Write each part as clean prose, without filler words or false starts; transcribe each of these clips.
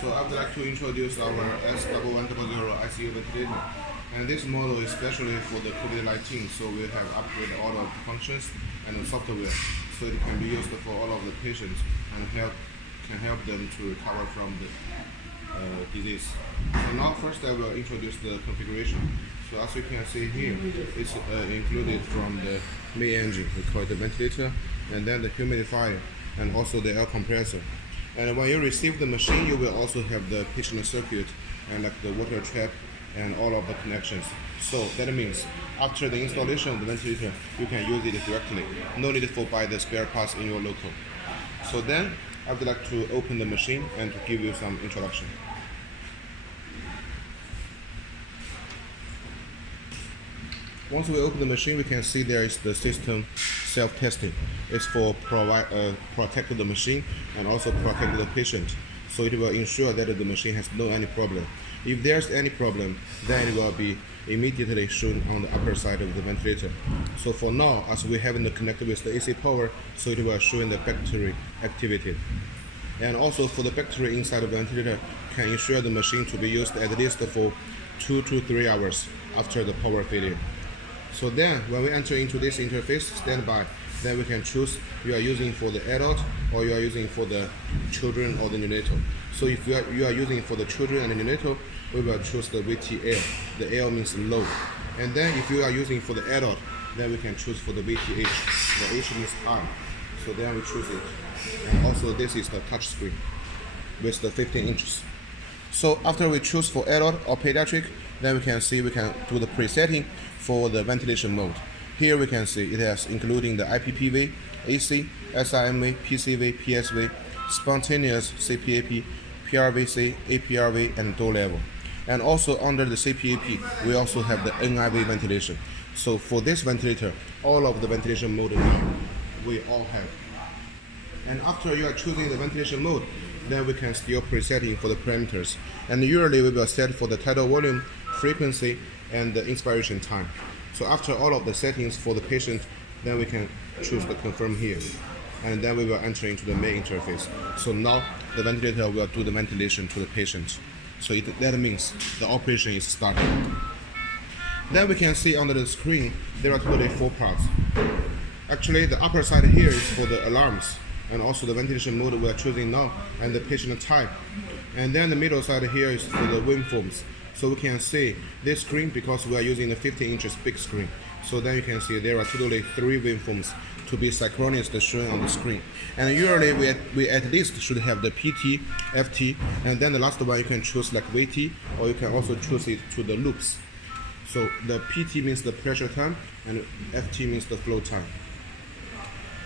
So I would like to introduce our S1100 ICU ventilator. And this model is especially for the COVID-19, so we have upgraded all of the functions and the software, so it can be used for all of the patients and can help them to recover from the disease. So now first I will introduce the configuration. So as you can see here, it's included from the main engine, we call it the ventilator, and then the humidifier, and also the air compressor. And when you receive the machine, you will also have the patient circuit and like the water trap and all of the connections. So that means after the installation of the ventilator, you can use it directly. No need for buy the spare parts in your local. So then I would like to open the machine and to give you some introduction. Once we open the machine, we can see there is the system self-testing. It's for protect the machine and also protect the patient. So it will ensure that the machine has no any problem. If there's any problem, then it will be immediately shown on the upper side of the ventilator. So for now, as we haven't connected with the AC power, so it will show in the battery activated. And also for the battery inside the ventilator can ensure the machine to be used at least for 2 to 3 hours after the power failure. So then, when we enter into this interface, standby, then we can choose you are using for the adult or you are using for the children or the neonatal. So if you are using for the children and the neonatal, we will choose the VTL. The L means low. And then if you are using for the adult, then we can choose for the VTH. The H means high. So then we choose it. And also this is the touch screen with the 15 inches. So after we choose for adult or pediatric, then we can see we can do the presetting for the ventilation mode. Here we can see it has including the IPPV, AC, SIMV, PCV, PSV, spontaneous CPAP, PRVC, APRV, and door level. And also under the CPAP, we also have the NIV ventilation. So for this ventilator, all of the ventilation mode we all have. And after you are choosing the ventilation mode, then we can still presetting for the parameters. And usually we will set for the tidal volume, frequency, and the inspiration time. So after all of the settings for the patient, then we can choose the confirm here. And then we will enter into the main interface. So now the ventilator will do the ventilation to the patient. So that means the operation is starting. Then we can see under the screen, there are totally 4 parts. Actually, the upper side here is for the alarms, and also the ventilation mode we are choosing now, and the patient type. And then the middle side here is for the waveforms. So we can see this screen, because we are using the 15 inches big screen. So then you can see there are totally 3 waveforms to be synchronous shown on the screen. And usually we at least should have the PT, FT, and then the last one you can choose like VT, or you can also choose it to the loops. So the PT means the pressure time, and FT means the flow time.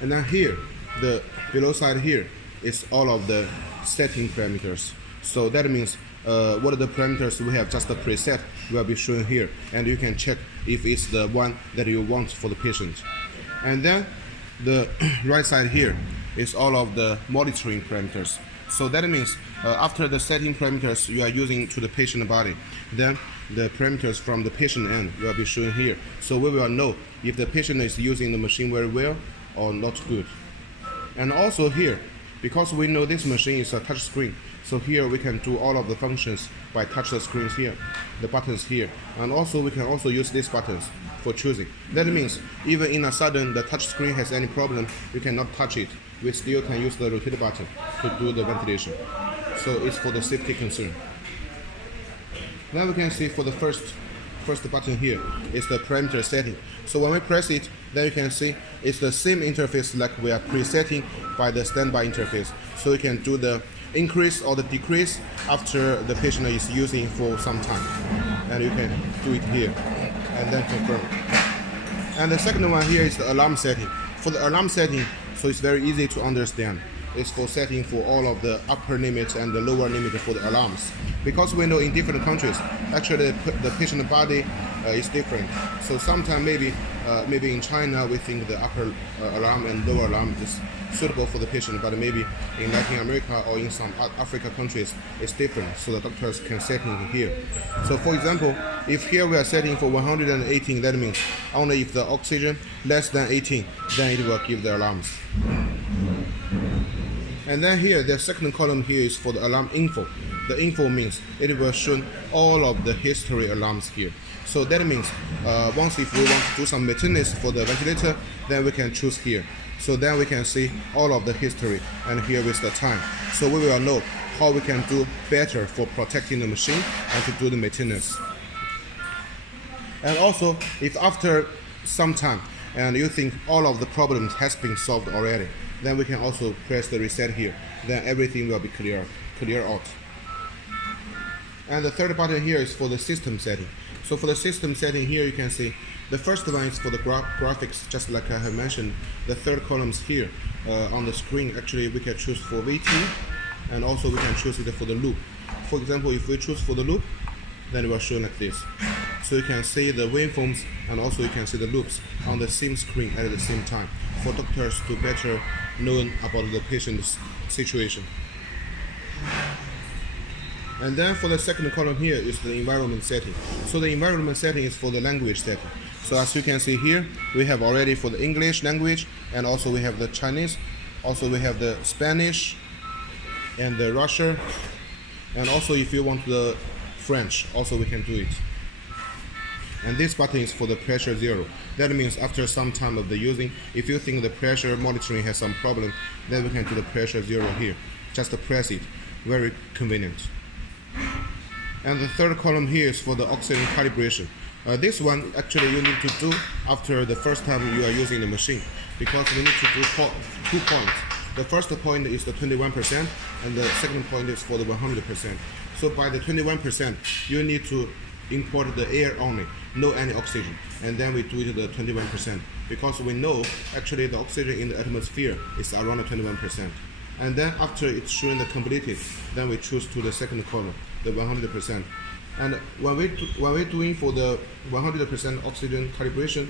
And then here, the below side here is all of the setting parameters. So that means what are the parameters we have just a preset will be shown here, and you can check if it's the one that you want for the patient. And then the right side here is all of the monitoring parameters. So that means after the setting parameters you are using to the patient body, then the parameters from the patient end will be shown here. So we will know if the patient is using the machine very well or not good. And also here, because we know this machine is a touch screen, so here we can do all of the functions by touch the screens here, the buttons here, and also we can also use these buttons for choosing. That means even in a sudden the touch screen has any problem, you cannot touch it. We still can use the rotate button to do the ventilation. So it's for the safety concern. Now we can see for the first button here is the parameter setting. So when we press it, then you can see it's the same interface like we are presetting by the standby interface. So you can do the increase or the decrease after the patient is using for some time. And you can do it here and then confirm. And the second one here is the alarm setting. For the alarm setting, so it's very easy to understand. It's for setting for all of the upper limit and the lower limit for the alarms. Because we know in different countries, actually the patient body is different. So sometimes maybe in China we think the upper alarm and lower alarm is suitable for the patient, but maybe in Latin America or in some Africa countries it's different. So the doctors can set it here. So for example, if here we are setting for 118, that means only if the oxygen less than 18, then it will give the alarms. And then here, the second column here is for the alarm info. The info means it will show all of the history alarms here. So that means once if we want to do some maintenance for the ventilator, then we can choose here. So then we can see all of the history, and here is the time. So we will know how we can do better for protecting the machine and to do the maintenance. And also, if after some time and you think all of the problems has been solved already, then we can also press the reset here. Then everything will be clear out. And the third button here is for the system setting. So for the system setting here, you can see the first one is for the graphics, just like I have mentioned. The third columns here on the screen, actually we can choose for VT, and also we can choose it for the loop. For example, if we choose for the loop, then it will show like this. So you can see the waveforms, and also you can see the loops on the same screen at the same time for doctors to better know about the patient's situation. And then for the second column here is the environment setting. So the environment setting is for the language setting. So as you can see here, we have already for the English language, and also we have the Chinese, also we have the Spanish and the Russian, and also if you want the French, also we can do it. And this button is for the pressure zero. That means after some time of the using, if you think the pressure monitoring has some problem, then we can do the pressure zero here. Just press it, very convenient. And the third column here is for the oxygen calibration. This one actually you need to do after the first time you are using the machine, because we need to do 2 points. The first point is the 21%, and the second point is for the 100%. So by the 21%, you need to import the air only, no any oxygen, and then we do it the 21%, because we know actually the oxygen in the atmosphere is around 21%. And then after it's shown the completed, then we choose to the second column, the 100%. And when we're doing for the 100% oxygen calibration,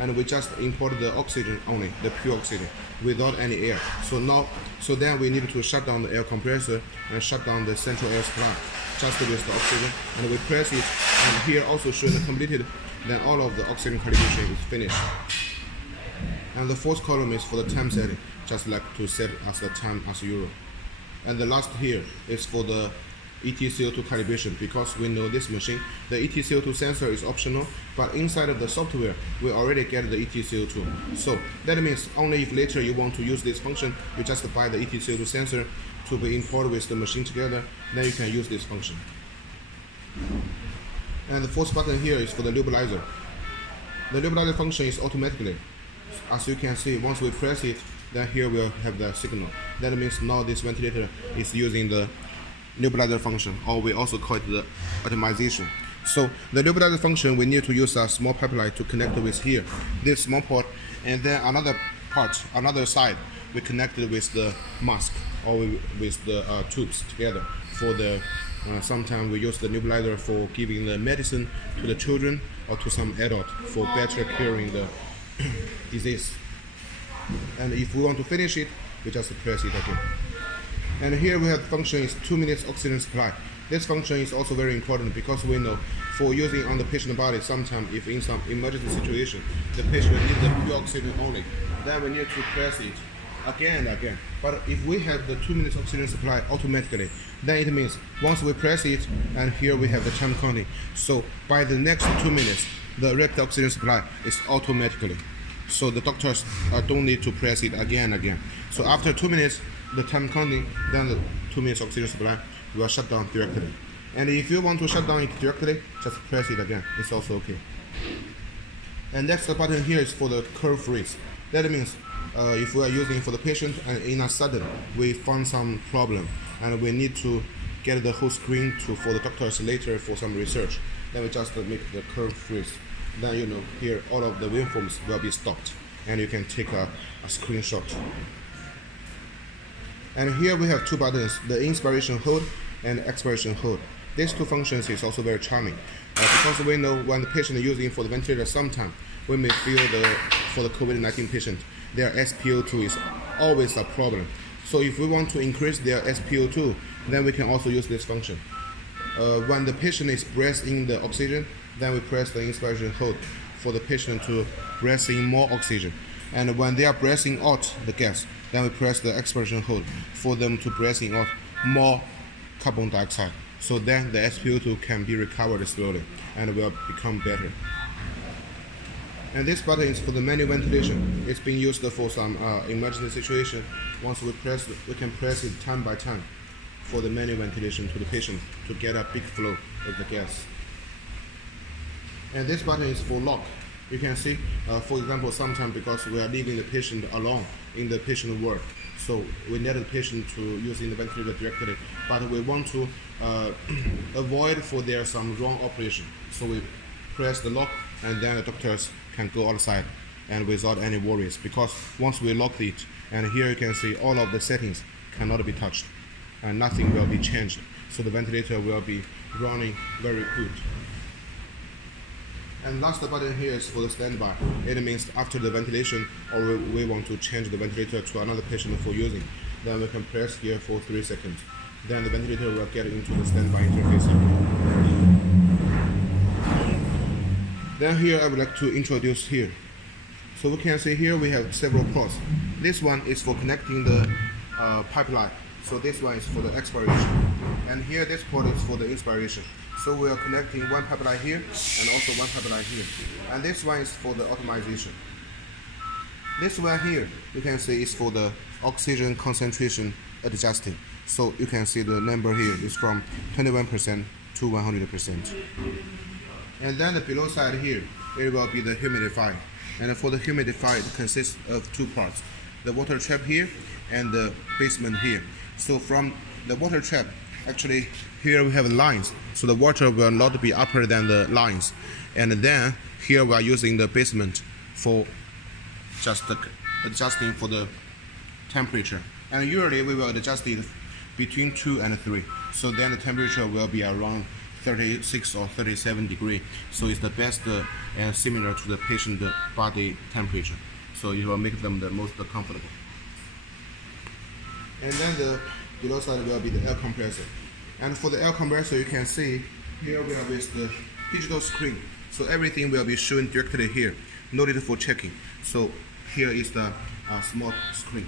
and we just import the oxygen only, the pure oxygen, without any air. So then we need to shut down the air compressor and shut down the central air supply, just with the oxygen, and we press it, and here also shown the completed, then all of the oxygen calibration is finished. And the fourth column is for the time setting, just like to set as the time as Euro. And the last here is for the ETCO2 calibration, because we know this machine, the ETCO2 sensor is optional, but inside of the software, we already get the ETCO2. So that means only if later you want to use this function, you just buy the ETCO2 sensor to be imported with the machine together, then you can use this function. And the fourth button here is for the nebulizer. The nebulizer function is automatically. As you can see, once we press it, then here we'll have the signal. That means now this ventilator is using the nebulizer function, or we also call it the atomization. So the nebulizer function, we need to use a small pipeline to connect with here, this small port, and then another side, we connect it with the mask, or with the tubes together. For the sometimes we use the nebulizer for giving the medicine to the children or to some adult for better curing the disease. And if we want to finish it, we just press it again. And here we have the function is 2 minutes oxygen supply. This function is also very important, because we know for using on the patient body, sometimes if in some emergency situation, the patient needs the pure oxygen only, then we need to press it again and again. But if we have the 2 minutes oxygen supply automatically, then it means once we press it, and here we have the time counting. So by the next 2 minutes, the rapid oxygen supply is automatically. So the doctors don't need to press it again and again. So after 2 minutes, the time counting, then the 2 minutes oxygen supply will shut down directly. And if you want to shut down it directly, just press it again. It's also okay. And next button here is for the curve freeze. That means if we are using for the patient and in a sudden we found some problem and we need to get the whole screen for the doctors later for some research, then we just make the curve freeze. Then you know here all of the waveforms will be stopped, and you can take a screenshot. And here we have two buttons, the inspiration hold and expiration hold. These two functions is also very charming, because we know when the patient is using for the ventilator, sometimes we may feel for the COVID-19 patient, their SpO2 is always a problem. So if we want to increase their SpO2, then we can also use this function. When the patient is breathing the oxygen, then we press the inspiration hold for the patient to breathe in more oxygen. And when they are breathing out the gas, then we press the expiration hold for them to breathing out more carbon dioxide. So then the SpO2 can be recovered slowly and will become better. And this button is for the manual ventilation. It's been used for some emergency situation. Once we press, we can press it time by time for the manual ventilation to the patient to get a big flow of the gas. And this button is for lock. You can see, for example, sometimes because we are leaving the patient alone in the patient ward, so we need the patient to using the ventilator directly, but we want to avoid for there some wrong operation. So we press the lock, and then the doctors can go outside and without any worries, because once we lock it, and here you can see all of the settings cannot be touched and nothing will be changed, so the ventilator will be running very good. And last button here is for the standby. It means after the ventilation, or we want to change the ventilator to another patient for using, then we can press here for 3 seconds. Then the ventilator will get into the standby interface. Then here I would like to introduce here. So we can see here we have several ports. This one is for connecting the pipeline. So this one is for the expiration. And here this port is for the inspiration. So we are connecting one pipeline here and also one pipeline here. And this one is for the optimization. This one here, you can see is for the oxygen concentration adjusting. So you can see the number here is from 21% to 100%. And then the below side here, it will be the humidifier. And for the humidifier, it consists of two parts. The water trap here and the basement here. So from the water trap, actually here we have lines, so the water will not be upper than the lines. And then here we are using the basement for just adjusting for the temperature. And usually we will adjust it between 2 and 3. So then the temperature will be around 36 or 37 degrees. So it's the best and similar to the patient body temperature. So it will make them the most comfortable. And then the below side will be the air compressor. And for the air compressor, you can see here we have is the digital screen. So everything will be shown directly here, no need for checking. So here is the small screen.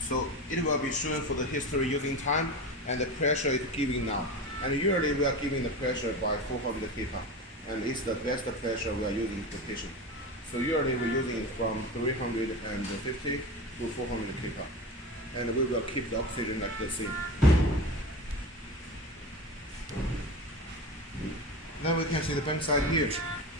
So it will be shown for the history using time and the pressure it's giving now. And usually we are giving the pressure by 400 kPa, and it's the best pressure we are using for patient. So usually we're using it from 350 to 400 kPa. And we will keep the oxygen like the same. Then we can see the bank side here.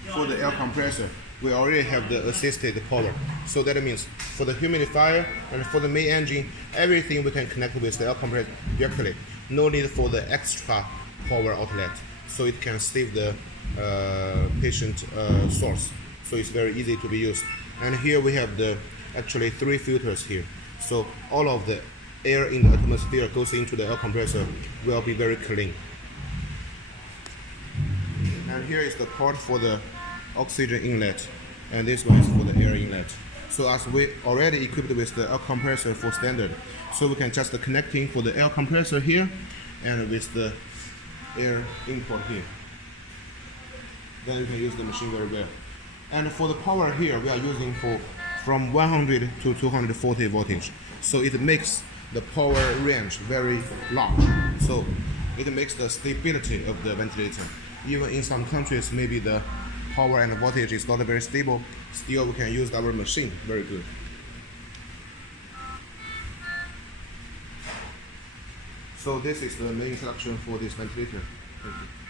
For the air compressor, we already have the assisted power. So that means for the humidifier and for the main engine, everything we can connect with the air compressor directly. No need for the extra power outlet. So it can save the patient source. So it's very easy to be used. And here we have the actually 3 filters here. So all of the air in the atmosphere goes into the air compressor will be very clean. And here is the port for the oxygen inlet, and this one is for the air inlet. So as we already equipped with the air compressor for standard, so we can just connecting for the air compressor here and with the air input here. Then you can use the machine very well. And for the power here, we are using from 100 to 240 voltage. So it makes the power range very large. So it makes the stability of the ventilator. Even in some countries, maybe the power and voltage is not very stable, still we can use our machine very good. So this is the main introduction for this ventilator. Thank you.